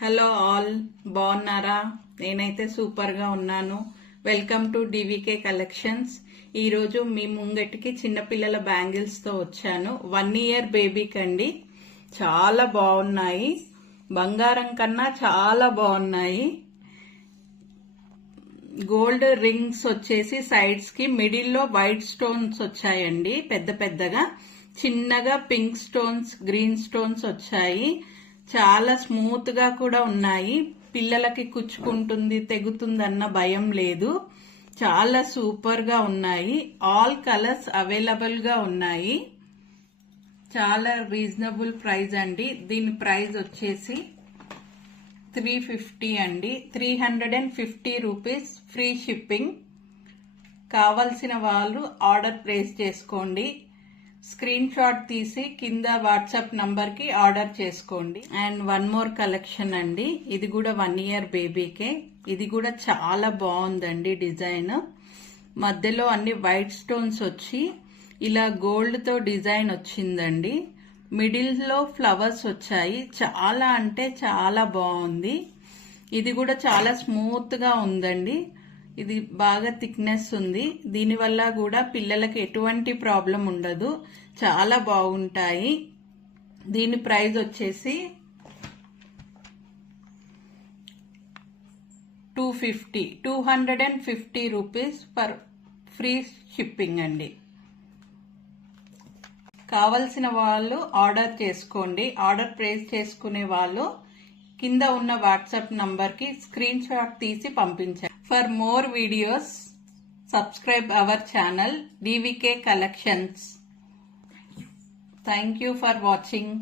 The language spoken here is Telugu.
హలో ఆల్, బాగున్నారా? నేనైతే సూపర్గా ఉన్నాను. Welcome to డివికే collections. ఈరోజు మీ ముంగటికి చిన్నపిల్లల బ్యాంగిల్స్తో వచ్చాను. 1 ఇయర్ బేబీకి అండి. చాలా బాగున్నాయి, బంగారం కన్నా చాలా బాగున్నాయి. గోల్డ్ రింగ్స్ వచ్చేసి సైడ్స్ కి మిడిల్లో వైట్ స్టోన్స్ వచ్చాయండి. పెద్ద పెద్దగా, చిన్నగా పింక్ స్టోన్స్, గ్రీన్ స్టోన్స్ వచ్చాయి. చాలా స్మూత్ గా కూడా ఉన్నాయి. పిల్లలకి కుచ్చుకుంటుంది, తెగుతుంది అన్న భయం లేదు. చాలా సూపర్ గా ఉన్నాయి. ఆల్ కలర్స్ అవైలబుల్ గా ఉన్నాయి. చాలా రీజనబుల్ ప్రైస్ అండి. దీని ప్రైస్ వచ్చేసి 350 అండి. 350 రూపీస్, ఫ్రీ షిప్పింగ్. కావలసిన వాళ్ళు ఆర్డర్ ప్లేస్ చేసుకోండి. స్క్రీన్ షాట్ తీసి కింద వాట్సాప్ నంబర్ కి ఆర్డర్ చేసుకోండి. అండ్ వన్ మోర్ కలెక్షన్ అండి. ఇది కూడా 1 ఇయర్ బేబీకే. ఇది కూడా చాలా బాగుందండి. డిజైన్ మధ్యలో అన్ని వైట్ స్టోన్స్ వచ్చి ఇలా గోల్డ్ తో డిజైన్ వచ్చిందండి. మిడిల్ లో ఫ్లవర్స్ వచ్చాయి. చాలా అంటే చాలా బాగుంది. ఇది కూడా చాలా స్మూత్ గా ఉందండి. ఇది బాగా థిక్నెస్ ఉంది. దీనివల్ల కూడా పిల్లలకి ఎటువంటి ప్రాబ్లం ఉండదు. చాలా బాగుంటాయి. దీని ప్రైస్ వచ్చేసి 250 రూపీస్ ఫర్ ఫ్రీ షిప్పింగ్ అండి. కావలసిన వాళ్ళు ఆర్డర్ చేసుకోండి. ఆర్డర్ ప్లేస్ చేసుకునే వాళ్ళు కింద ఉన్న వాట్సాప్ నంబర్ కి స్క్రీన్ షాట్ తీసి పంపించండి. For more videos subscribe our channel డివికే collections. Thank you for watching.